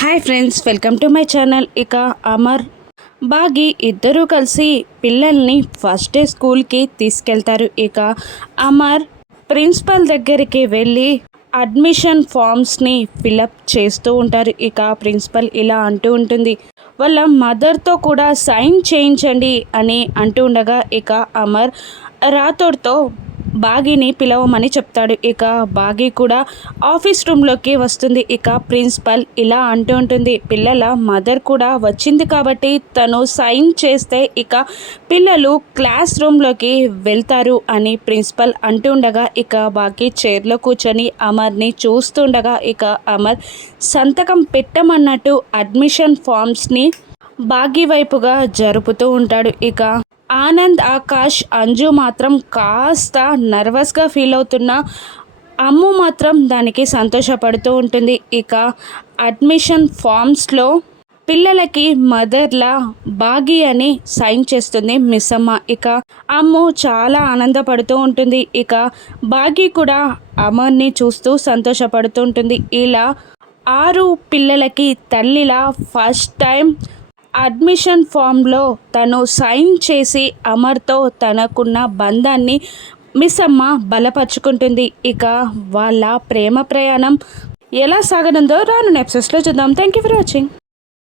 Hi friends welcome to my channel. ఇక అమర్ బాగి ఇద్దరూ కలిసి పిల్లల్ని ఫస్ట్ డే స్కూల్కి తీసుకెళ్తారు. ఇక అమర్ ప్రిన్సిపల్ దగ్గరికి వెళ్ళి అడ్మిషన్ ఫామ్స్ని ఫిలప్ చేస్తూ ఉంటారు. ఇక ప్రిన్సిపల్ ఇలా అంటూ ఉంటుంది వాళ్ళ మదర్తో కూడా సైన్ చేయించండి అని అంటూ ఉండగా ఇక అమర్ రాథోడ్తో బాగీని పిలవమని చెప్తాడు. ఇక బాగీ కూడా ఆఫీస్ రూమ్లోకి వస్తుంది. ఇక ప్రిన్సిపల్ ఇలా అంటూ ఉంటుంది. పిల్లల మదర్ కూడా వచ్చింది కాబట్టి తను సైన్ చేస్తే ఇక పిల్లలు క్లాస్ రూమ్లోకి వెళ్తారు అని ప్రిన్సిపల్ అంటూ ఉండగా ఇక బాగీ చైర్లో కూర్చొని అమర్ని చూస్తుండగా ఇక అమర్ సంతకం పెట్టమన్నట్టు అడ్మిషన్ ఫామ్స్ని బాగీ వైపుగా జరుపుతూ ఉంటాడు. ఇక ఆనంద్ ఆకాష్ అంజు మాత్రం కాస్త నర్వస్గా ఫీల్ అవుతున్న. అమ్ము మాత్రం దానికి సంతోషపడుతూ ఉంటుంది. ఇక అడ్మిషన్ ఫామ్స్లో పిల్లలకి మదర్లా బాగి అని సైన్ చేస్తుంది మిస్ అమ్మ ఇక అమ్ము చాలా ఆనందపడుతూ ఉంటుంది. ఇక బాగి కూడా అమర్ని చూస్తూ సంతోషపడుతూ ఉంటుంది. ఇలా ఆరు పిల్లలకి తల్లిలా ఫస్ట్ టైం అడ్మిషన్ ఫామ్లో తను సైన్ చేసి అమర్తో తనకున్న బంధాన్ని మిస్ అమ్మ బలపరుచుకుంటుంది. ఇక వాళ్ళ ప్రేమ ప్రయాణం ఎలా సాగనుందో రాను నెప్సెస్లో చూద్దాం. Thank you for watching